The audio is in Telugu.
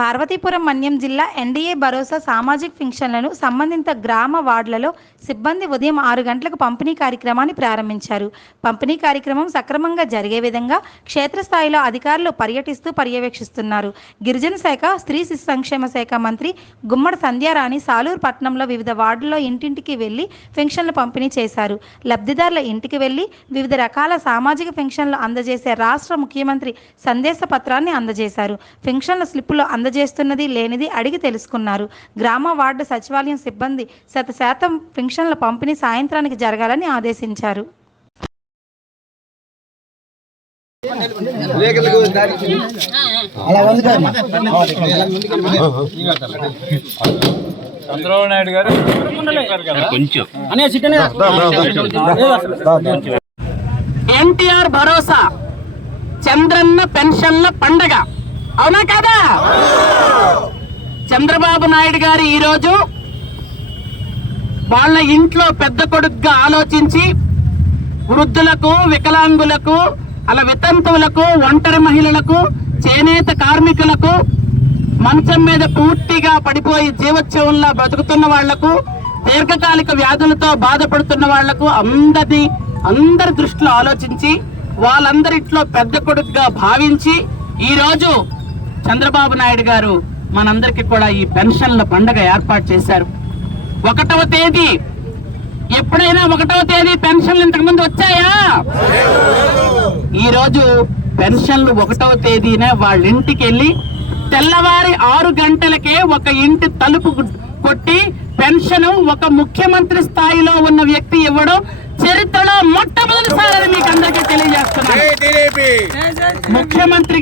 పార్వతీపురం మన్యం జిల్లా ఎన్డీఏ భరోసా సామాజిక ఫంక్షన్లను సంబంధిత గ్రామ వార్డులలో సిబ్బంది ఉదయం ఆరు గంటలకు పంపిణీ కార్యక్రమాన్ని ప్రారంభించారు. పంపిణీ కార్యక్రమం సక్రమంగా జరిగే విధంగా క్షేత్రస్థాయిలో అధికారులు పర్యటిస్తూ పర్యవేక్షిస్తున్నారు. గిరిజన శాఖ స్త్రీ శిశు సంక్షేమ శాఖ మంత్రి గుమ్మడి సంధ్యారాణి సాలూరు పట్టణంలో వివిధ వార్డుల్లో ఇంటింటికి వెళ్ళి పెన్షన్లు పంపిణీ చేశారు. లబ్ధిదారుల ఇంటికి వెళ్ళి వివిధ రకాల సామాజిక పెన్షన్లు అందజేసే రాష్ట్ర ముఖ్యమంత్రి సందేశ పత్రాన్ని అందజేశారు. పెన్షన్ల స్లిప్పులు అందజేస్తున్నది లేనిది అడిగి తెలుసుకున్నారు. గ్రామ వార్డు సచివాలయం సిబ్బంది శత శాతం పెన్షన్ల పంపిణీ సాయంత్రానికి జరగాలని ఆదేశించారు. చంద్రబాబు నాయుడు గారు ఎన్టీఆర్ భరోసా చంద్రన్న పెన్షన్ల పండగ. అవునా కదా? చంద్రబాబు నాయుడు గారు ఈరోజు వాళ్ళ ఇంట్లో పెద్ద కొడుకుగా ఆలోచించి వృద్ధులకు వికలాంగులకు అలా వితంతువులకు ఒంటరి మహిళలకు చేనేత కార్మికులకు మంచం మీద పూర్తిగా పడిపోయి జీవోత్సవంలో బతుకుతున్న వాళ్ళకు దీర్ఘకాలిక వ్యాధులతో బాధపడుతున్న వాళ్ళకు అందరి అందరి దృష్టిలో ఆలోచించి వాళ్ళందరిట్లో పెద్ద కొడుకుగా భావించి ఈరోజు చంద్రబాబు నాయుడు గారు మనందరికీ కూడా ఈ పెన్షన్ల పండుగ ఏర్పాటు చేశారు. ఒకటవ తేదీ. ఎప్పుడైనా ఒకటవ తేదీ పెన్షన్లు ఇంతకు ముందు వచ్చాయా? ఈ రోజు పెన్షన్లు ఒకటవ తేదీనే వాళ్ళ ఇంటికి వెళ్ళి తెల్లవారి ఆరు గంటలకే ఒక ఇంటి తలుపు కొట్టి పెన్షన్ ఒక ముఖ్యమంత్రి స్థాయిలో ఉన్న వ్యక్తి ఇవ్వడం చరిత్రలో మొట్టమొదటిసారి మీకు అందరికీ తెలియజేస్తున్నాను. ముఖ్యమంత్రి